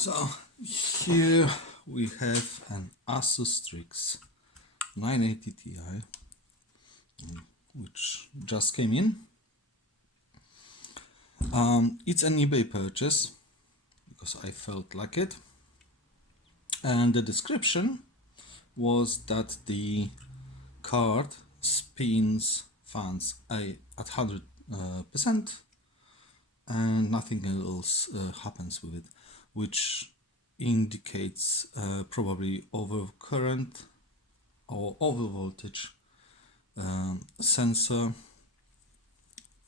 So here we have an Asus Strix 980 Ti, which just came in. It's an eBay purchase because I felt like it, and the description was that the card spins fans at 100% and nothing else happens with it, which indicates probably overcurrent or overvoltage sensor,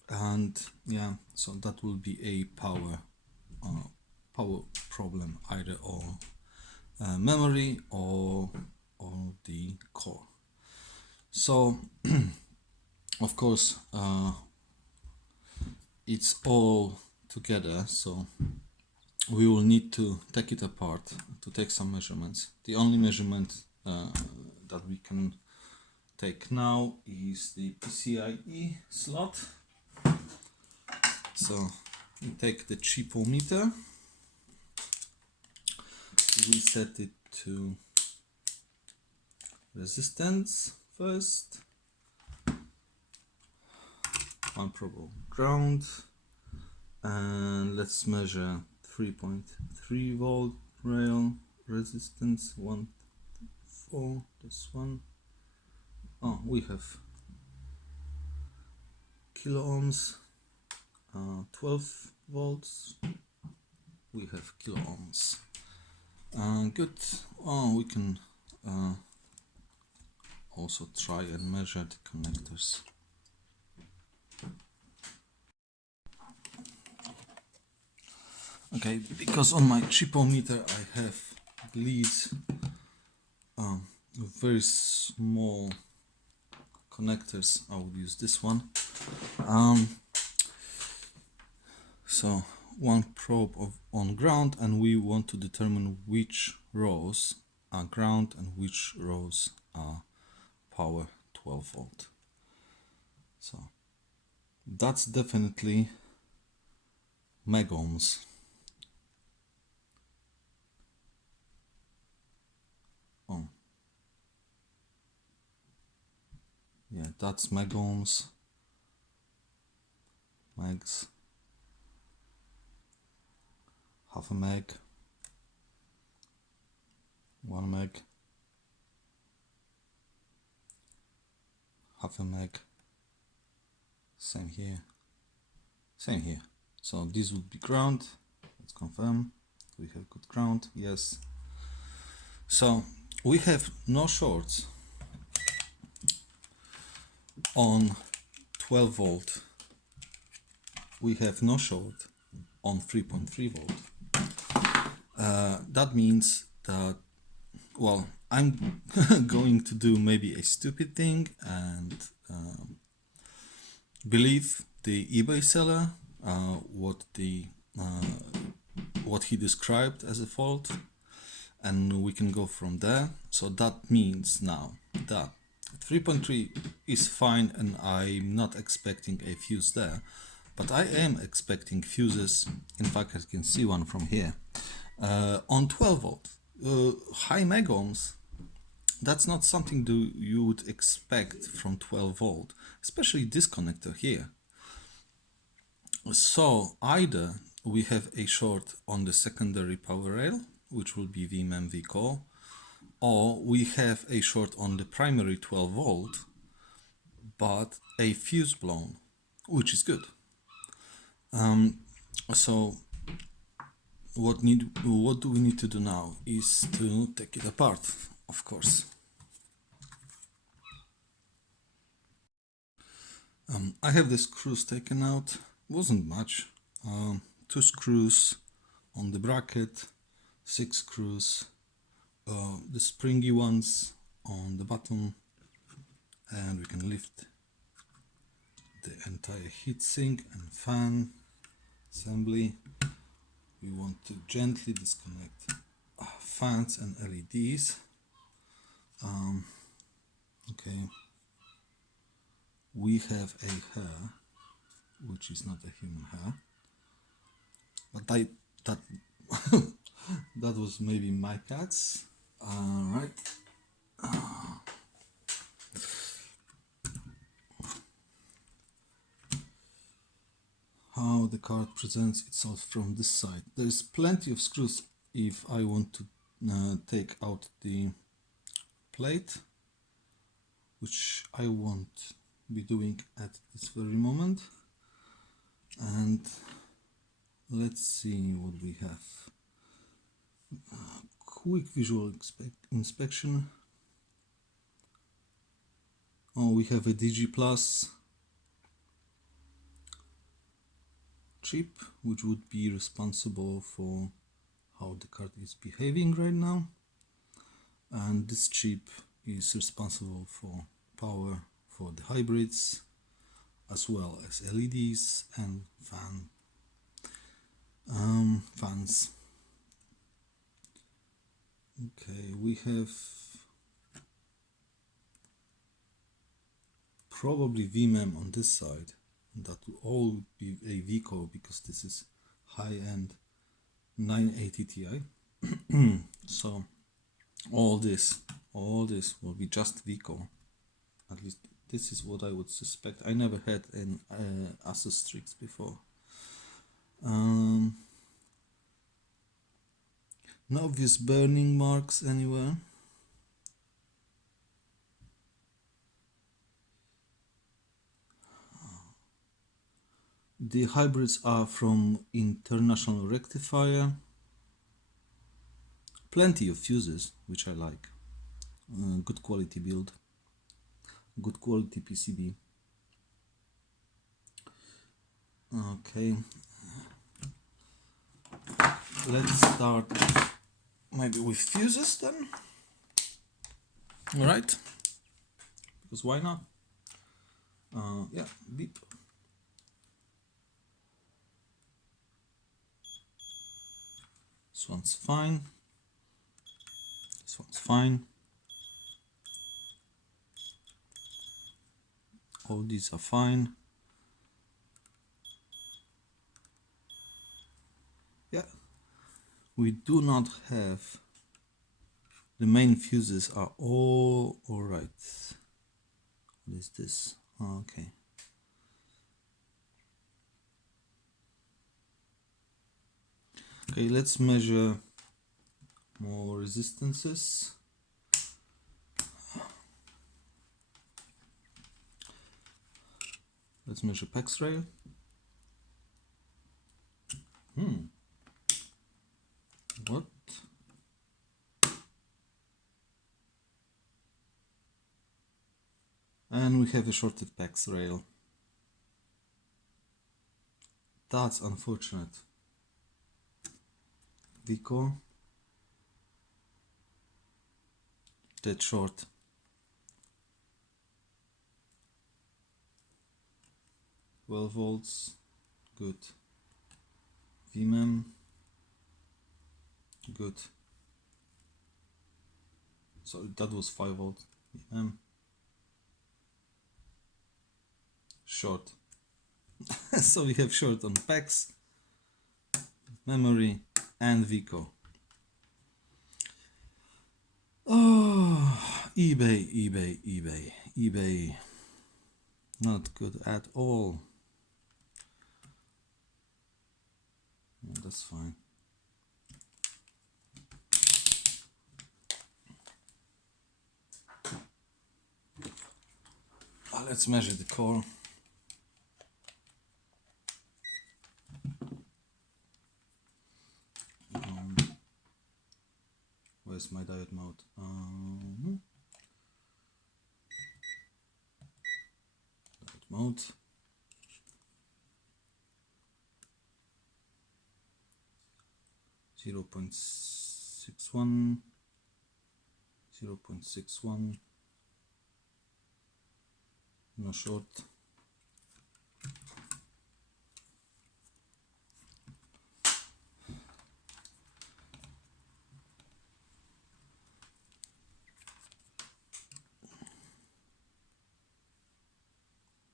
and yeah, so that will be a power problem, either or memory or the core. So of course it's all together, so we will need to take it apart to take some measurements. The only measurement that we can take now is the PCIe slot. So we take the cheapometer, we set it to resistance first, one probe ground, and let's measure 3.3 volt rail resistance, 1.4, this one. Oh, we have kilo ohms, 12 volts, we have kilo ohms. Good. Oh, we can also try and measure the connectors. Okay, because on my cheapometer I have these very small connectors, I would use this one. So one probe on ground, and we want to determine which rows are ground and which rows are power 12 volt. So that's definitely megohms. Oh, yeah, that's megohms, megs, half a meg, 1 meg, half a meg, same here, same here. So this would be ground. Let's confirm we have good ground. Yes. So we have no shorts on 12 volt. We have no short on 3.3 volt. That means that, well, I'm going to do maybe a stupid thing and believe the eBay seller, what he described as a fault, and we can go from there. So that means now that 3.3 is fine, and I'm not expecting a fuse there, but I am expecting fuses. In fact, I can see one from here on 12 volt, high megohms. That's not something you would expect from 12 volt, especially this connector here. So either we have a short on the secondary power rail, which will be VMM vCore, or we have a short on the primary 12 volt, but a fuse blown, which is good. So what do we need to do now is to take it apart, of course. I have the screws taken out. Wasn't much. 2 screws on the bracket, 6 screws, the springy ones on the bottom, and we can lift the entire heatsink and fan assembly. We want to gently disconnect fans and LEDs. Okay, we have a hair, which is not a human hair, but that that was maybe my cats. Right. How the card presents itself from this side. There is plenty of screws if I want to take out the plate, which I won't be doing at this very moment. And let's see what we have. Quick visual inspection. Oh, we have a DG Plus chip, which would be responsible for how the card is behaving right now. And this chip is responsible for power for the hybrids, as well as LEDs and fans. Okay, we have probably VMEM on this side. That will all be a VCO because this is high-end 980 Ti. So all this will be just VCO. At least this is what I would suspect. I never had an Asus Strix before. No obvious burning marks anywhere. The hybrids are from International Rectifier. Plenty of fuses, which I like. Good quality build. Good quality PCB. Okay. Let's start maybe with fuses then. Alright. Because why not? Yeah, beep. This one's fine. This one's fine. All these are fine. Yeah. We do not have the main fuses are all right. What is this? Oh, okay. Okay, let's measure more resistances. Let's measure PAX rail. What? And we have a shorted PAX rail. That's unfortunate. VCO. Dead short. volts. Good. VMEM. Good. So that was 5 volt. VMEM. Short. So we have short on PAX, memory, and VCO. Oh, eBay. Not good at all. Yeah, that's fine. Let's measure the core. Where's my diode mode? Diode mode. Zero point 0.61. 0.61. No short.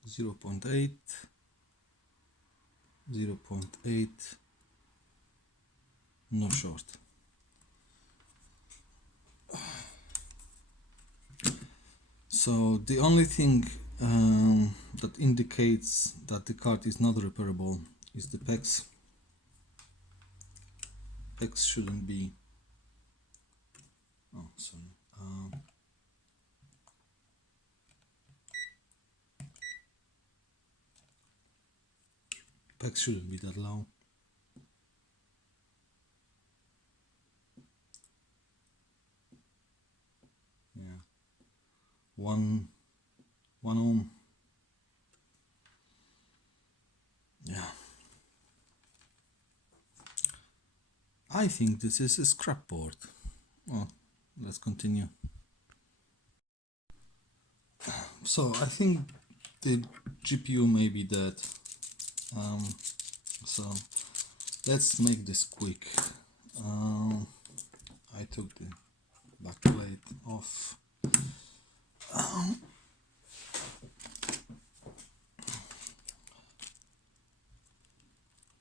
Zero point 0.8, no short. So the only thing that indicates that the card is not repairable is the PEX. PEX shouldn't be. Oh, sorry. PEX shouldn't be that low. Yeah, one ohm. Yeah, I think this is a scrap board. Oh, let's continue. So I think the GPU may be dead. So let's make this quick. I took the backplate off.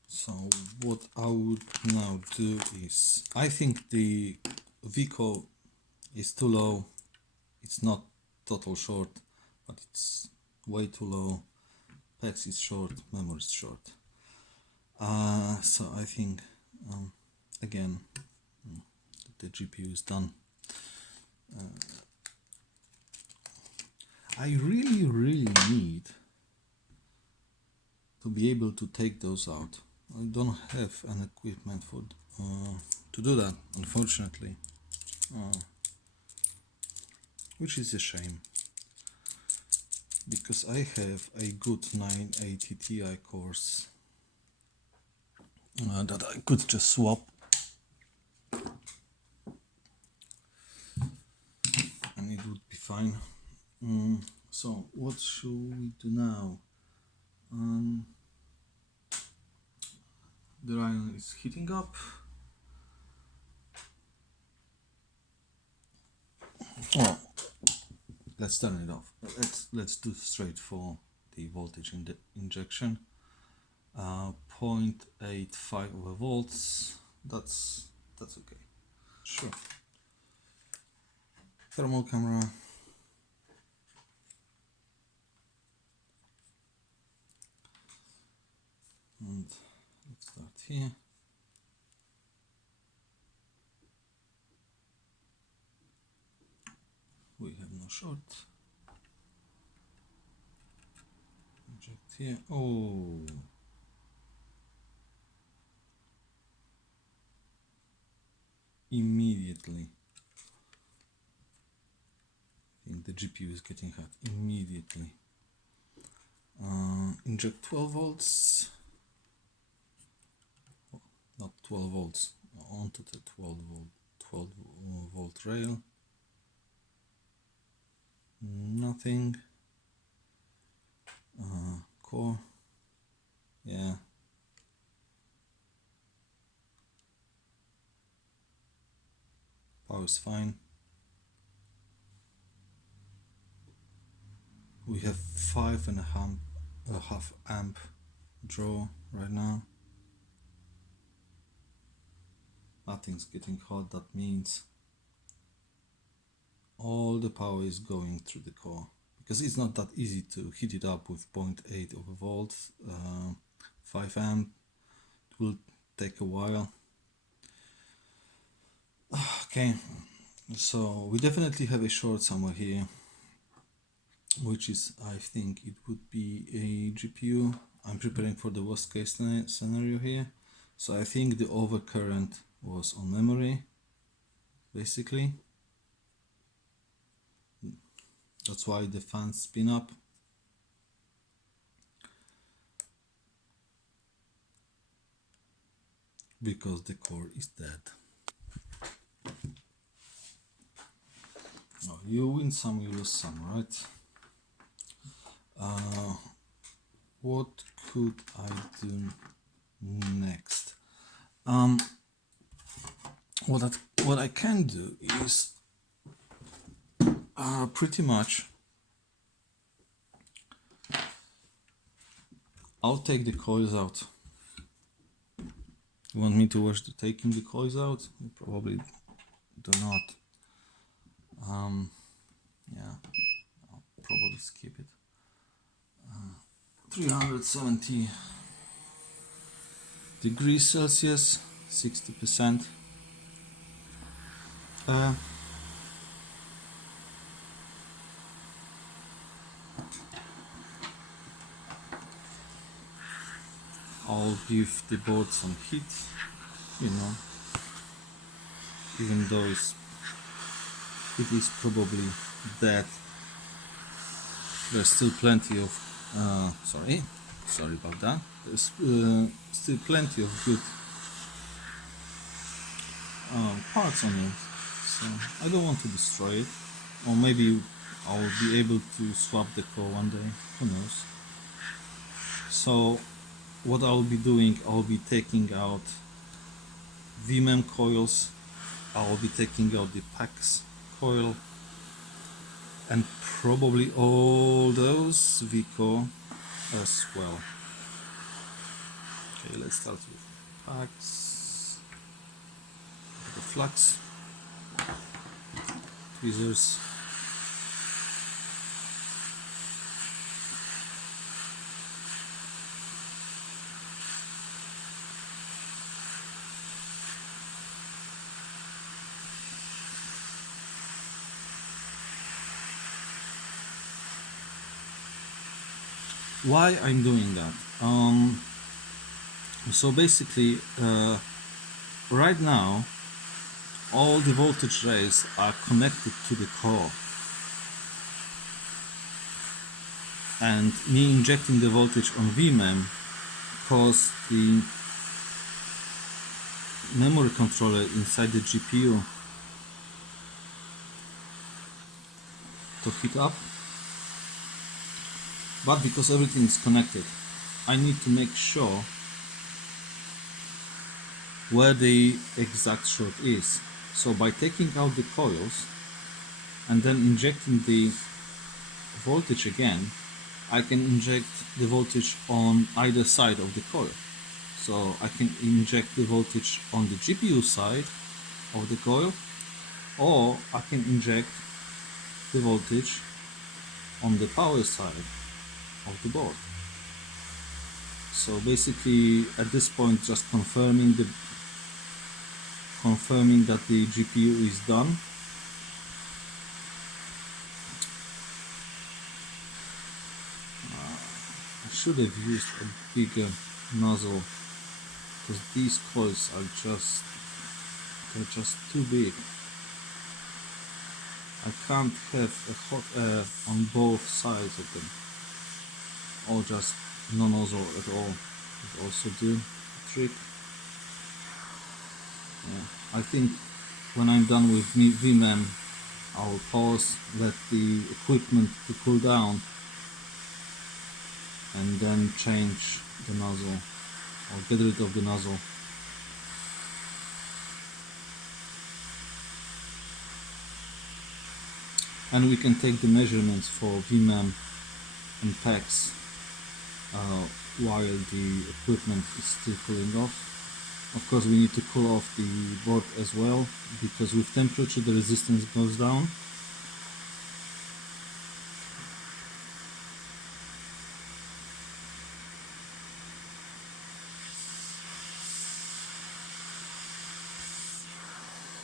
So what I would now do is, I think the VCO is too low. It's not total short, but it's way too low. PEX is short, memory is short. So I think again the GPU is done. I really need to be able to take those out. I don't have an equipment for to do that, unfortunately, which is a shame, because I have a good 980 Ti cores that I could just swap and it would be fine. So what should we do now? The iron is heating up. Oh, let's turn it off. Let's do straight for the voltage injection. 0.85 volts. That's okay. Sure. Thermal camera. And let's start here. We have no short. Inject here. Oh. Immediately. I think the GPU is getting hot. Immediately. Inject 12 volts. Not 12 volts. Onto the 12 volt rail. Nothing. Core. Yeah. Power is fine. We have 5.5 amp draw right now. Nothing's getting hot. That means all the power is going through the core, because it's not that easy to heat it up with 0.8 of a volt. 5 amp. It will take a while. Okay, so we definitely have a short somewhere here, which is, I think it would be a GPU. I'm preparing for the worst case scenario here. So I think the overcurrent was on memory, basically. That's why the fans spin up. Because the core is dead. Oh, you win some, you lose some, right? What could I do next? What I can do is pretty much I'll take the coils out. You want me to watch taking the coils out? You probably do not. Yeah, I'll probably skip it. 370 degrees Celsius, 60%. I'll give the board some heat, you know, even though it is probably dead. There's still plenty of sorry about that. There's still plenty of good parts on it, so I don't want to destroy it. Or maybe I'll be able to swap the core one day, who knows. So what I'll be doing, I'll be taking out VMEM coils, I'll be taking out the PAX coil, and probably all those VCore as well. Okay, let's start with PAX, the flux, tweezers. Why I'm doing that? So basically, right now, all the voltage rails are connected to the core, and me injecting the voltage on VMEM caused the memory controller inside the GPU to heat up. But because everything is connected, I need to make sure where the exact short is. So by taking out the coils and then injecting the voltage again, I can inject the voltage on either side of the coil. So I can inject the voltage on the GPU side of the coil, or I can inject the voltage on the power side of the board. So basically at this point just confirming that the GPU is done. I should have used a bigger nozzle because these coils are just too big. I can't have a hot air on both sides of them, or just no nozzle at all would also do the trick. Yeah, I think when I'm done with VMEM, I'll pause, let the equipment to cool down, and then change the nozzle or get rid of the nozzle. And we can take the measurements for VMEM and PAX while the equipment is still cooling off. Of course we need to cool off the board as well, because with temperature the resistance goes down.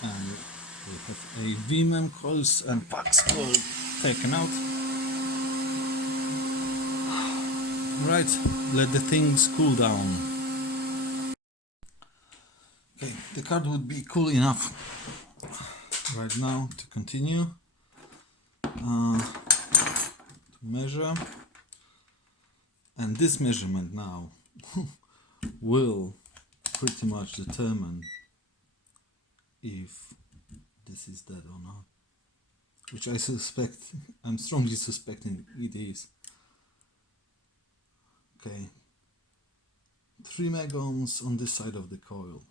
And we have a VMEM coils and PAX coil taken out. Right, let the things cool down. Okay, the card would be cool enough right now to continue to measure, and this measurement now will pretty much determine if this is dead or not, which I'm strongly suspecting it is. Okay, 3 megohms on this side of the coil,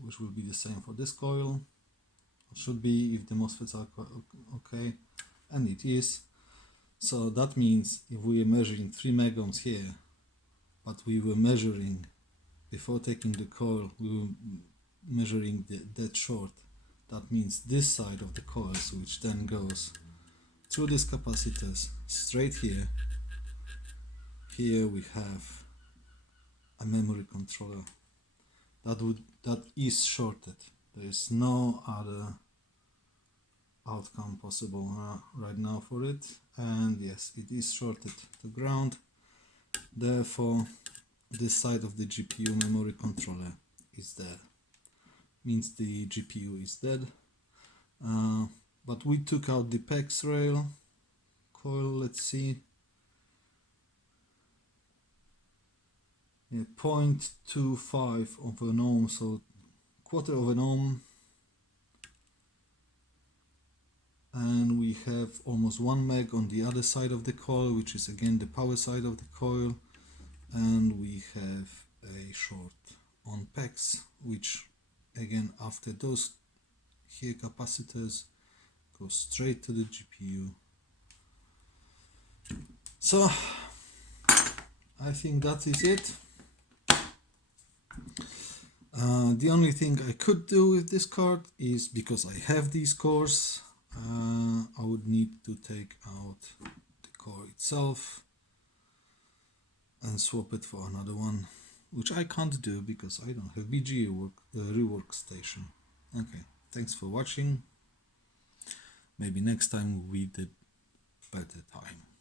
which will be the same for this coil. It should be if the MOSFETs are okay, and it is. So that means if we are measuring 3 megohms here, but we were measuring before taking the coil, we were measuring the dead short. That means this side of the coils, which then goes through these capacitors straight here. Here we have a memory controller that is shorted. There is no other outcome possible right now for it, and yes, it is shorted to ground. Therefore, this side of the GPU memory controller is dead. Means the GPU is dead. But we took out the PEX rail coil. Let's see. 0.25 of an ohm, so quarter of an ohm, and we have almost 1 meg on the other side of the coil, which is again the power side of the coil, and we have a short on PEX, which again after those here capacitors go straight to the GPU. So I think that is it. The only thing I could do with this card is, because I have these cores, I would need to take out the core itself and swap it for another one, which I can't do because I don't have BGA rework station. Okay, thanks for watching. Maybe next time we did better time.